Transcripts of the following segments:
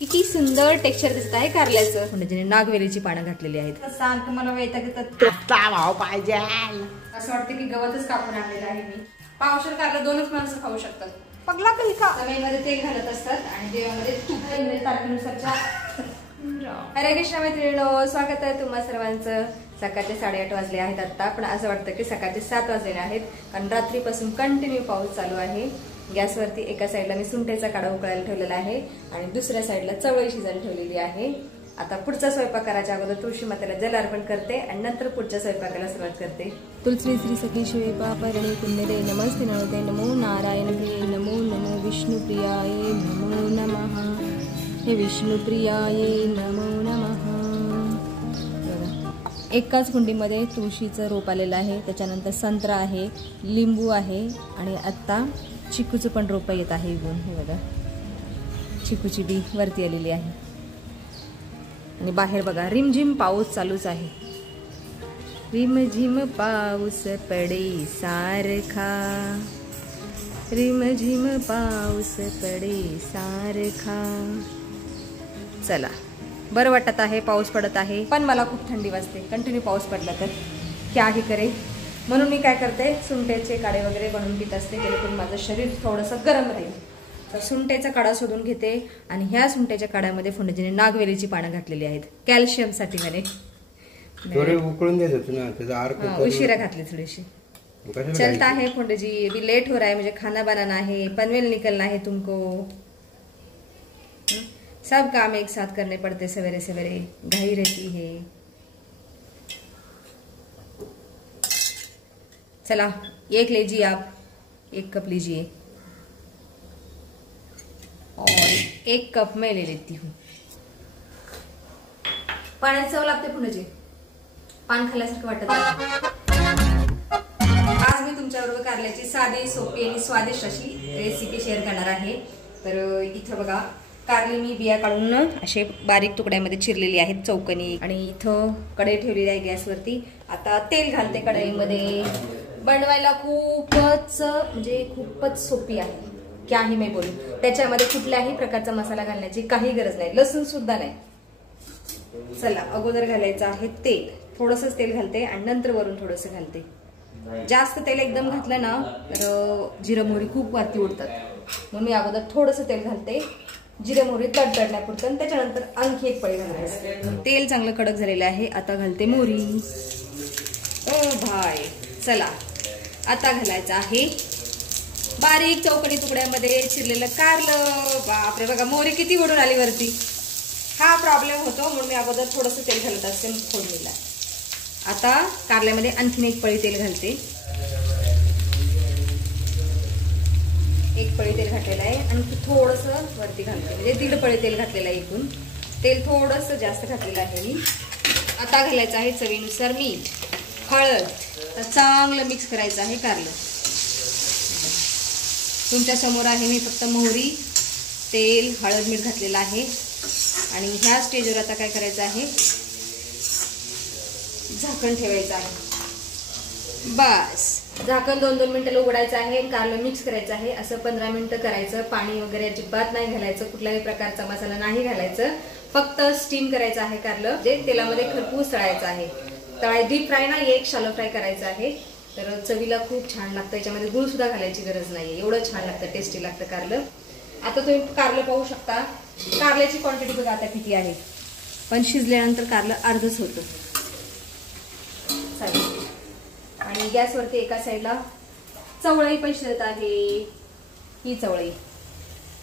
किती सुंदर टेक्स्चर दिसत आहे कारल्याचं. म्हणजे नागवेलीची पानं घातलेली आहेत. सांग मला भाव पाहिजे असं वाटतं की गवतच कापून आणलेलं आहे मी. पावशेर कारलं 2च माणसं खाऊ शकतात. पगला कधी का मध्ये तेल घालत असतात आणि देवामध्ये तूप तारखेनुसारच्या. हरे कृष्ण मैत्रिणींनो, स्वागत आहे तुम्हा सर्वांचं. सकाळचे 8:30 वाजले आहेत आता, पण असं वाटतं की सकाळचे 7 वाजलेले आहेत, कारण रात्रीपासून कंटिन्यू पाऊस चालू आहे. गॅसवरती एका साईडला मी सुंठेचा काढा उकळायला ठेवलेला आहे आणि दुसऱ्या साईडला चवळी शिजायला ठेवलेली आहे. आता पुढचा स्वयंपाक करायच्या अगोदर तुळशी मातेला जल अर्पण करते आणि नंतर पुढच्या स्वयंपाकाला सुरुवात करते. तुलसी श्री सखी शिवे पापरणे पुण्यदे नमस्ते नमते नमो नारायण प्रिय नमो नमो विष्णू प्रियाय नमो नमः. हे विष्णू प्रियाय नमो नमः. एकाच कुंडीमध्ये तुळशीचं रोप आलेलं आहे, त्याच्यानंतर संत्रा आहे, लिंबू आहे आणि आता चिकूचं पण रोप येत आहे इथून. हे बघा, चिकूची बी वरती आलेली आहे आणि बाहेर बघा रिमझिम पाऊस चालूच आहे. रिमझिम पाऊस पडे सारखा, रिमझिम पाऊस पडे सारखा. चला, बरं वाटत आहे, पाऊस पडत आहे, पण मला खूप थंडी वाजते कंटिन्यू पाऊस पडला तर. क्याही करे, म्हणून मी काय करते, सुंठेचे काढे वगैरे बनवून पित असते, जेणेकरून माझं शरीर थोडंसं गरम राहील. तर सुंठेचा काढा शोधून घेते आणि ह्या सुंठेच्या काढ्यामध्ये फुंडजीने नागवेलीची पानं घातलेली आहेत कॅल्शियम साठी. मैंने उकळून देत होते ना, त्याचा अर्क उशिरा घातली थोडीशी. चलता है फुंडजी, अभी लेट हो रहा है, मुझे खाना बनाना है, पनवेल निकलना है तुमको. सब काम एक साथ करने पड़ते, सवेरे सवेरे घाई रहती है. चला, एक लीजिए आप, 1 कप लीजिए और 1 कप मैं ले लेती हूँ. पाण्यात चव लागते पुण्याची, पान खाल्ल्यासारखं वाटत आहे. आज मी तुमच्याबरोबर कारल्याची साधी, सोपी आणि स्वादिष्ट अशी रेसिपी शेअर करणार आहे. तर इथं बघा, कारली मी बिया काढून असे बारीक तुकड्यामध्ये चिरलेली आहेत चौकनी, आणि इथं कढई ठेवलेली आहे गॅसवरती. आता तेल घालते कढईमध्ये. बनवायला खूपच सोपी आहे, काही मी बोलू. त्याच्यामध्ये कुठल्याही प्रकारचा मसाला घालण्याची काही गरज नाही, लसूण सुद्धा नाही. चला, अगोदर घालायचं आहे तेल. थोडंसंच तेल घालते आणि नंतर वरून थोडंसं घालते. जास्त तेल एकदम घातलं ना तर जिरं मोहरी खूप वरती उडतात, म्हणून मी अगोदर थोडंसं तेल घालते, जिरे मोहरी तडतडण्यापुरतं, आणि त्याच्यानंतर आणखी 1 पळी घालायचं. तेल चांगलं कडक झालेलं आहे, आता घालते मोहरी. ओ भाई, चला आता घालायचं आहे बारीक चौकडी तुकड्यामध्ये चिरलेलं कारलं. बापरे, बघा मोहरी किती ओढून आली वरती. हा प्रॉब्लेम होतो, म्हणून मी अगोदर थोडंसं तेल घालत असते फोडणीला. आता कारल्यामध्ये आणखीन 1 पळी तेल घालते. 1 पळी तेल घातलेलं आहे आणि थोडंसं वरती घालते, म्हणजे 1.5 पळी तेल घातलेलं आहे. एकूण तेल थोडंसं जास्त घातलेलं आहे मी. आता घालायचं आहे चवीनुसार मीठ, हळद. तर चांगलं मिक्स करायचं आहे कारलं. तुमच्या समोर आहे मी फक्त मोहरी, तेल, हळद, मीठ घातलेलं आहे. आणि ह्या स्टेजवर आता काय करायचं आहे, झाकण ठेवायचं आहे. बस, झाकण 2-2 मिनिटाला उघडायचं आहे. कारलं मिक्स करायचं आहे. असं 15 मिनिटं करायचं. पाणी वगैरे अजिबात नाही घालायचं, कुठल्याही प्रकारचा मसाला नाही घालायचं. फक्त स्टीम करायचं आहे कारलं, जे तेलामध्ये खरपूस तळायचं आहे. डीप फ्राय नाही, 1 शॅलो फ्राय करायचं आहे. तर चवीला खूप छान लागतं. याच्यामध्ये गुळ सुद्धा घालायची गरज नाहीये, एवढं छान लागतं, टेस्टी लागतं कारलं. आता तुम्ही कारलं पाहू शकता, कारल्याची क्वांटिटी बघा आता किती आहे, पण शिजल्यानंतर कारलं अर्धच होतं. चालेल. आणि गॅसवरती एका साईडला चवळी पण शिजत आहे. ही चवळी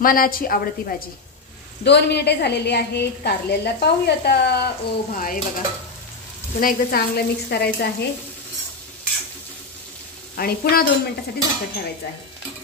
मनाची आवडती भाजी. 2 मिनिटे झालेली आहेत. कारल्याला पाहूया आता. ओ भाई, बघा, पुन्हा एकदा चांगलं मिक्स करायचं आहे आणि पुन्हा 2 मिनिटासाठी झाकण ठेवायचं आहे.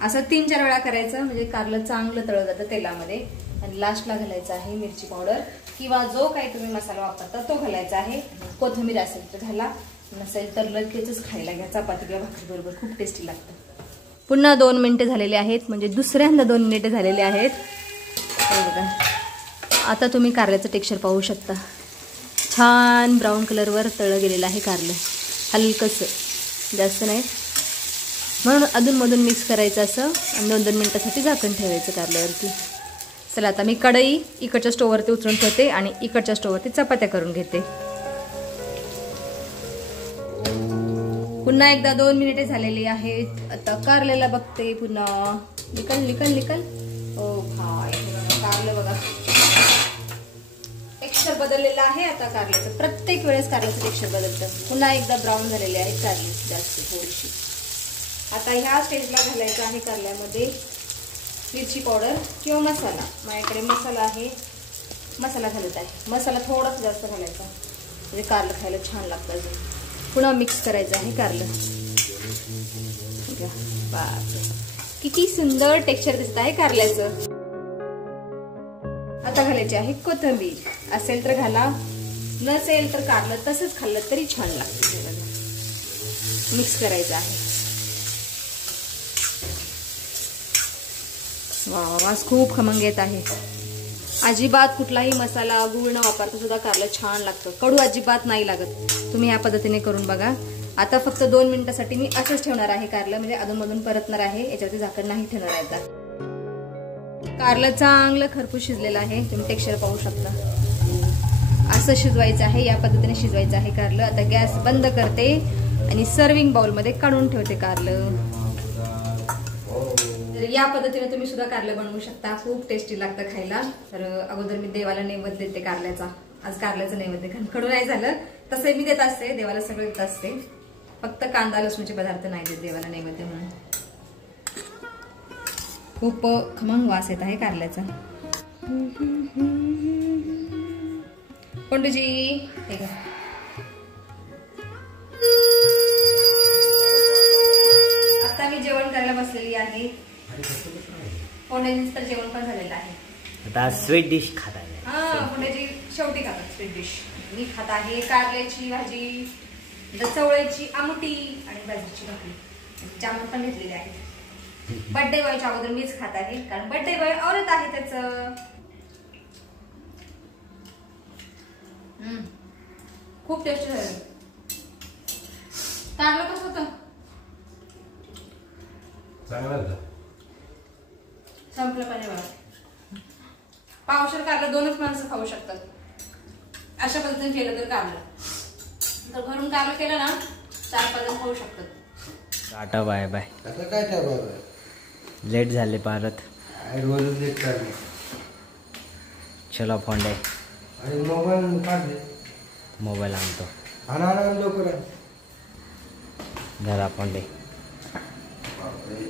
असं 3-4 वेळा करायचं, म्हणजे कारलं चांगलं तळलं जातं तेलामध्ये. आणि लास्टला घालायचं आहे मिरची पावडर, किंवा जो काही तुम्ही मसाला वापरता तो घालायचा आहे. कोथिंबीर असेल तर घाला, नसेल तर लगेचच खायला घ्या, चपाती किंवा भाकरी बरोबर खूप टेस्टी लागतं. पुन्हा 2 मिनिटे झालेले आहेत, म्हणजे दुसऱ्यांदा 2 मिनिटे झालेले आहेत. बघा, आता तुम्ही कारल्याचं टेक्स्चर पाहू शकता. छान ब्राऊन कलरवर तळलं गेलेलं आहे कारलं, हलकंसं, जास्त नाही. म्हणून अधूनमधून मिक्स करायचं असं आणि 2-2 मिनिटासाठी झाकण ठेवायचं कारल्यावरती. चला आता मी कढई इकडच्या स्टोववरती उचलून ठेवते आणि इकडच्या स्टोववरती चपात्या करून घेते. पुन्हा एकदा 2 मिनिटे झालेली आहेत. आता कारलेला बघते पुन्हा. निकल ओ भाई कारलं बघा टेक्स्चर बदललेलं आहे. आता कारल्याचं प्रत्येक वेळेस कारल्याचं टेक्स्चर बदलतं. पुन्हा एकदा ब्राऊन झालेले आहे कारली जास्त थोडीशी. आता ह्या स्टेजला घालायचं आहे कारल्यामध्ये मिरची पावडर किंवा मसाला. माझ्याकडे मसाला आहे, मसाला घालत आहे. मसाला थोडासा जास्त घालायचा म्हणजे कारलं खायला छान लागतं. अजून पुन्हा मिक्स करायचं आहे कारलं. किती सुंदर टेक्स्चर दिसत आहे कारल्याचं. आता घालायची आहे कोथिंबीर. असेल तर घाला, नसेल तर कारलं तसंच खाल्लं तरी छान लागतं. मिक्स करायचं आहे. वास खूप खमंग येत आहे. अजिबात कुठलाही मसाला गूळ न वापरता सुद्धा कारलं छान लागतं. कडू अजिबात नाही लागत. तुम्ही ह्या पद्धतीने करून बघा. आता फक्त 2 मिनिटासाठी मी असंच ठेवणार आहे कारलं, म्हणजे अधूनमधून परतणार आहे. याच्यावरती झाकण नाही ठेवणार आहे. आता कारलं चांगलं खरपूस शिजलेलं आहे. तुम्ही टेक्स्चर पाहू शकता. असं शिजवायचं आहे, या पद्धतीने शिजवायचं आहे कारलं. आता गॅस बंद करते आणि सर्विंग बाउलमध्ये काढून ठेवते कारलं. तर या पद्धतीने तुम्ही सुद्धा कारलं बनवू शकता. खूप टेस्टी लागतं खायला. तर अगोदर मी देवाला नैवेद्य देते कारल्याचा. आज कारल्याचं नैवेद्य कडू नाही झालं तसं मी देत असते. देवाला सगळं देत असते. फक्त कांदा लसूणचे पदार्थ नाही देत देवाला नैवेद्य म्हणून. खूप खमंग वास येत आहे कारल्याचा. पंडूजी हे घ्या. आता मी जेवण करायला बसलेली आहे. पुण्याची तर जेवण पण झालेलं आहे. आता स्वीट डिश खात आहे. हा, पुण्याची शेवटी खातात स्वीट डिश. मी खात आहे कारल्याची भाजी, चवळीची आमटी आणि बाजरीची भाकरी. जामून पण घेतलेले आहे. बर्थडे बॉयच्या अगोदर मीच खात आहे, कारण बर्थडे बॉय औरत आहे त्याचं. खूप टेस्टी झालं. कारलं कसं होतं? चांगलं होतं. संपलं पाहिजे बघा. पावशेर कारलं 2च माणसं खाऊ शकतात. अशा पद्धतीने केलं तर कारलं. तर घरून कारलं केलं ना 4-5 जण खाऊ शकतात. Tata bye bye. आता काय ठरवलं? लेट झाले परत. रोजच लेट करणे. चलो फोंडे. आणि मोबाईल काढले. मोबाईल आणतो. आणा लवकर. जरा फोंडे.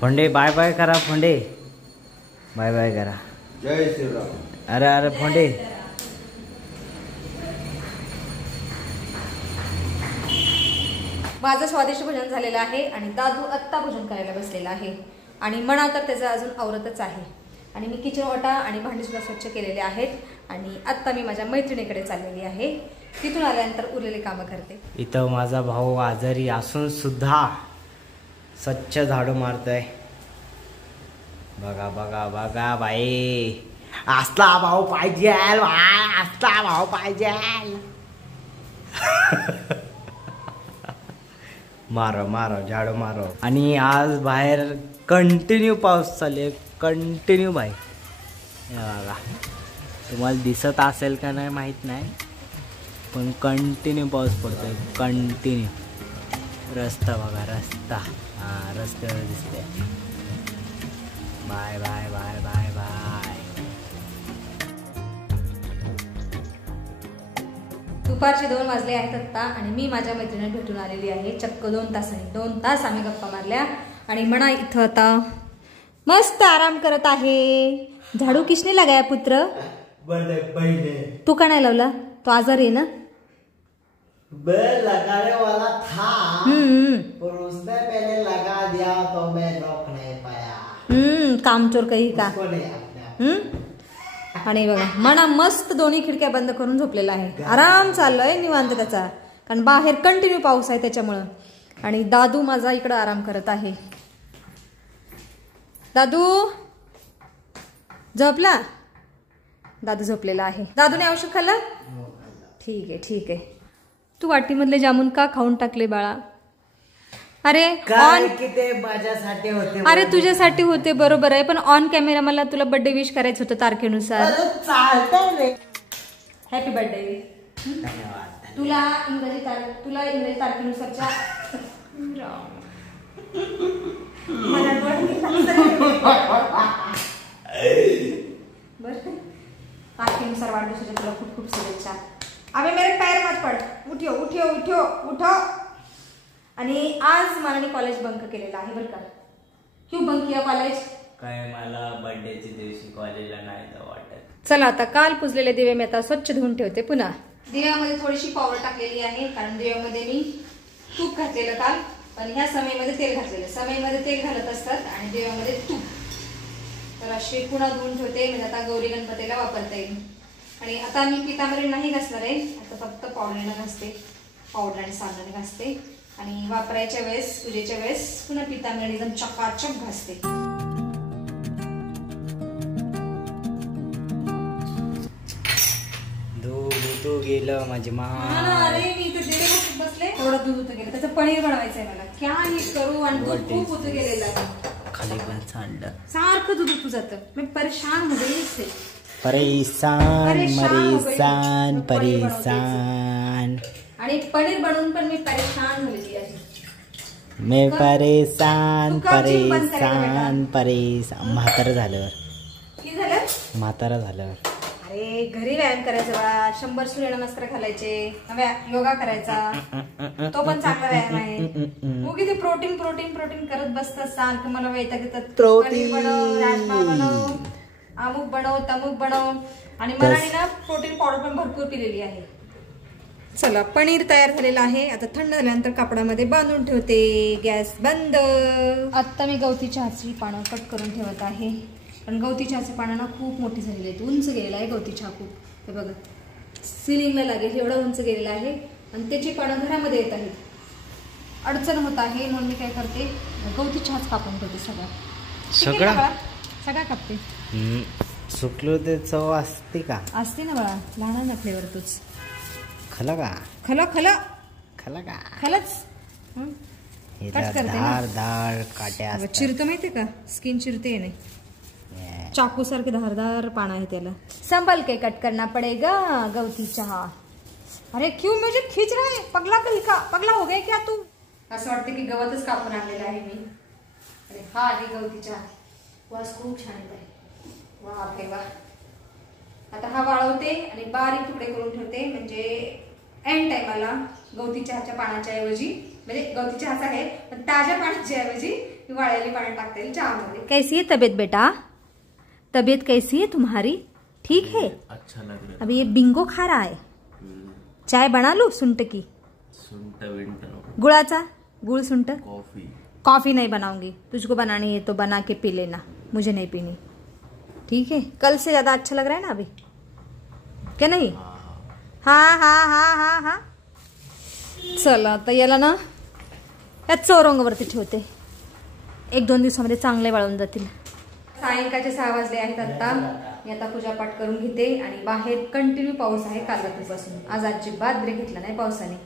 फोंडे बाय बाय करा. फोंडे बाय बाय करा. जय श्रीराम. अरे फोंडे. माझं स्वादिष्ट भोजन झालेलं आहे आणि दादू आत्ता भोजन करायला बसलेला आहे. आणि म्हणा तर त्याचं अजून आवरतच आहे. आणि मी किचन ओटा आणि भांडी सुद्धा स्वच्छ केलेले आहेत. आणि आत्ता मी माझ्या मैत्रिणीकडे चाललेली आहे. तिथून आल्यानंतर उरलेली कामं करते. इथं माझा भाऊ आजारी असून सुद्धा स्वच्छ झाडू मारतोय. बघा बघा बघा बाई. असला भाऊ पाहिजे. असला भाऊ पाहिजे. मारो मारो झाडू मारो. आणि आज बाहेर कंटिन्यू पाऊस चालू आहे. कंटिन्यू बाई. हे बघा, तुम्हाला दिसत असेल का नाही माहीत नाही, पण कंटिन्यू पाऊस पडतोय. कंटिन्यू. रस्ता बघा, रस्ता. हा, रस्त्यावर दिसते. Bye bye bye bye bye. दुपारचे 2 वाजले आहेत आत्ता आणि मी माझ्या मैत्रिणीला भेटून आलेली आहे. चक्क 2 तासांनी. 2 तास आम्ही गप्पा मारल्या. आणि म्हणा इथं आता मस्त आराम करत आहे. झाडू किसने लगाया पुत्र? तू का नाही लावला? तो आजारी आहे ना? लगाने वाला था, पर उसने पहले लगा दिया तो मैं रोक नहीं पाया. कामचोर काही का. आणि बघा म्हणा मस्त 2 खिडक्या बंद करून झोपलेला आहे. आराम चाललोय निवांत त्याचा, कारण बाहेर कंटिन्यू पाऊस आहे त्याच्यामुळं. आणि दादू माझा इकडं आराम करत आहे. दादू झोपला? दादू झोपलेला आहे. दादूने औषध खाल्लं? ठीक आहे ठीक आहे. तू वाटीमधले जामून का खाऊन टाकले बाळा? अरे काय की ते माझ्यासाठी होते. अरे तुझ्यासाठी होते बरोबर आहे, पण ऑन कॅमेरा मला तुला बर्थडे विश करायचं होतं तारखेनुसार. चालतंय. Happy birthday. धन्यवाद. तुला इंग्रजी तारखेनुसारच्या तारखेनुसार वाढदिवसाच्या तुला खूप खूप शुभेच्छा. अबे मेरे पैर मत पड. उठो उठो उठो उठो. आणि आज मनाने कॉलेज बंक केलेला आहे बरं का. क्यों बंक किया कॉलेज? काय मला बर्थडेच्या दिवशी कॉलेजला नाही जावं वाटत. चला आता काल पुजलेले दिवे मी आता स्वच्छ धुवून ठेवते पुन्हा. दिव्यामध्ये थोडीशी पावडर टाकलेली आहे, कारण दिव्यामध्ये मी तूप घातलेलं काल, पण ह्या समयमध्ये तेल घातलेलं. समयमध्ये तेल घालत असतात आणि दिव्यामध्ये तूप. तर अशी पुन्हा धुवून ठेवते, म्हणजे आता गौरी गणपतीला वापरता येईल. आणि आता मी पितांबरी नाही घासणार आहे, आता फक्त पावडरनं घासते. पावडर आणि साबणाने घासते आणि वापरायच्या वेळेस पूजेच्या वेळेस पुन्हा पितांबरी एकदम चकाचक घासते. दूध गेलं माझे मा. अरे मी इथे दिवे घासत बसले, थोडं दूध होतं गेलं. त्याचं पनीर बनवायचंय मला. क्या हे करू, आणि दूध खूप होतं गेलेलं आहे. खाली पण सांडलं. सारखं दूध होतं जातं. मी परेशान हो गई इससे. परेशान परेशान परेशान. आणि पनीर बनवून पण मी परेशान झालेली आहे. मी परेशान तू कब जिम बंद करेगा परेशान परेशान. म्हातारं झाल्यावर. किती झालं? म्हातारं झाल्यावर. अरे घरी व्यायाम करायचा बा. 100 सूर्यनमस्कार घालायचे, योगा करायचा, तो पण चांगला व्यायाम आहे. उगी ते प्रोटीन प्रोटीन प्रोटीन करत बसतात. सारखं मला वैताग येतात. पनीर बनव, राजमा बनव, अमुक बनव, तमुक बनव. आणि मनाने ना प्रोटीन पावडर पण भरपूर पिलेली आहे. चला पनीर तयार झालेलं आहे. आता थंड झाल्यानंतर कापडामध्ये बांधून ठेवते. गॅस बंद. आता मी गवती चहाची पानं कट करून ठेवत आहे, पण गवती चहाची पानं ना खूप मोठी झालेली आहेत. उंच गेलेला आहे गवती चहा खूप. हे बघा सिलिंगला लागेल एवढा उंच गेलेला आहे, आणि त्याची पानं घरामध्ये येत आहेत. अडचण होत आहे, म्हणून मी काय करते, गवती चहाच कापून ठेवते. सगळा कापते. सुकलो ते चव असते का? असते ना बाळा, लहान फ्लेवर तूच. खला का? खला खला खला का? खलच. कट करते धार काट्या. चिरतो माहितीये का, स्किन चिरते नाही. चाकू सारखे धारदार पाना है त्याला. संभल के कट करना पड़ेगा गवती चहा. अरे क्यों मुझे खींच रहा है? पगला हो गया क्या तू? असं वाटतं की गवतच कापून आणलेलं आहे मी. अरे हा आहे गवती चहा. वास खूप छान येत आहे. वा रे वा. आता हा वाळवते आणि बारीक तुकडे करून ठेवते, म्हणजे एंड टाइमाला गवती चहाच्या पानाच्या ऐवजी, म्हणजे गवती चहाचा आहे पण ताज्या पाण्याच्या ऐवजी वाळलेली पाणी टाकता येईल चहामध्ये. कैसी है तबीयत बेटा? तबीयत कैसी है तुम्हारी? ठीक है? अच्छा लग रहा है. अभी ये बिंगो खा रहा है. चाय बना लो सुंठ की. सुंठ गुड़ाचा गुड़ सुंठ. कॉफी नहीं बनाऊंगी. तुझको बनानी है तो बना के पी लेना, मुझे नहीं पीनी. ठीक है? कल से ज्यादा अच्छा लग रहा है ना अभी, क्या नहीं? हाँ हाँ हाँ हाँ हाँ. चला आता याला ना या चौरंगावरती ठेवते. 1-2 दिवसामध्ये चांगले वाळून जातील. सायंकाळचे 6 वाजले आहेत. आता मी आता पूजापाठ करून घेते. आणि बाहेर कंटिन्यू पाऊस आहे काल रात्रीपासून. आज अजिबात ब्रेक घेतला नाही पावसाने.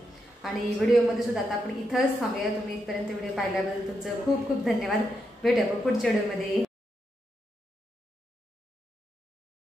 आणि व्हिडिओमध्ये सुद्धा आता आपण इथंच थांबूया. तुम्ही इथपर्यंत व्हिडिओ पाहिल्याबद्दल तुमचं खूप खूप धन्यवाद. भेटूया पुढच्या व्हिडिओमध्ये.